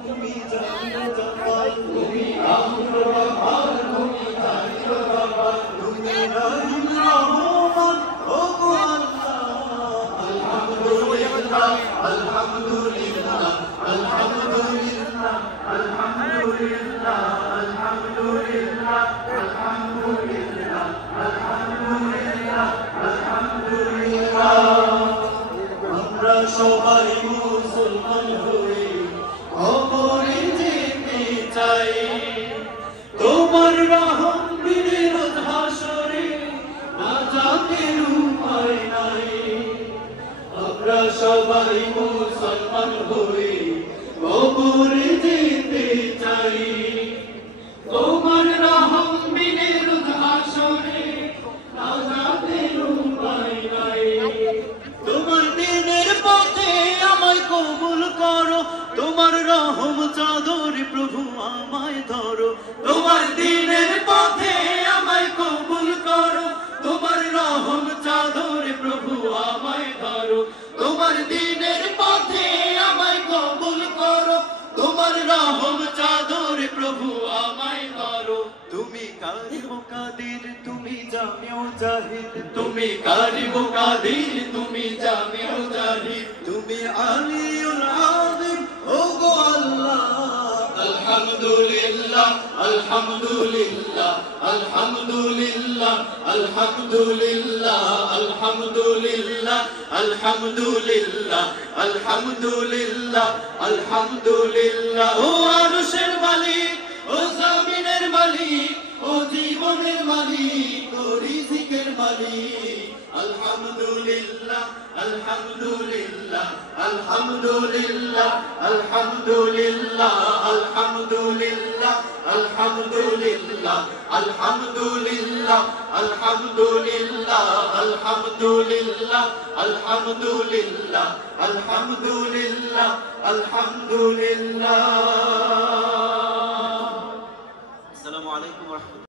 তুমি জানো জামাল তুমি আমির রহমান তুমি জানো রহমান তুমি রহিম রহমান ও গো আল্লাহ আলহামদুলিল্লাহ আলহামদুলিল্লাহ আলহামদুলিল্লাহ আলহামদুলিল্লাহ আলহামদুলিল্লাহ আলহামদুলিল্লাহ আলহামদুলিল্লাহ আলহামদুলিল্লাহ আমরা সবাই মুসলমান হয়ে কবরে যেতে চাই তোমার রহম বিনে রোজ হাসরে নাজাতের উপায় নাই আমরা সবাই মুসলমান হয়ে কবরে যেতে চাই তোমার রহম বিনে রোজ হাসরে নাজাতের উপায় নাই তোমার দিনের পথে আমায় কবুল করো তোমার রহম চাদরে প্রভু আমায় ধরো তোমার দিনের পথে আমায় কবুল করো তোমার রহম চাদরে প্রভু আমায় ধরো তোমার দিনের পথে আমায় কবুল করো তোমার রহম চাদরে প্রভু আমায় ধরো তুমি কারি মুকাদির তুমি জামিউ জাহিদ তুমি কারি মুকাদির তুমি জামিউ জাহিদ তুমি আলিউল আযিম ও গো আল্লাহ আলহামদুলিল্লাহ আলহামদুলিল্লাহ আলহামদুলিল্লাহ আলহামদুলিল্লাহ আলহামদুলিল্লাহ আলহামদুলিল্লাহ আলহামদুলিল্লাহ আলহামদুলিল্লাহ ও আরশের মালিক ও জমিনের মালিক ও জীবনের মালিক ও রিজিকের মালিক আলহামদুলিল্লাহ আলহামদুলিল্লাহ আলহামদুলিল্লাহ আলহামদুলিল্লাহ আলহামদুলিল্লাহ আলহামদুলিল্লাহ আলহামদুলিল্লাহ আলহামদুলিল্লাহ আলহামদুলিল্লাহ আলহামদুলিল্লাহ আলহামদুলিল্লাহ আলহামদুলিল্লাহ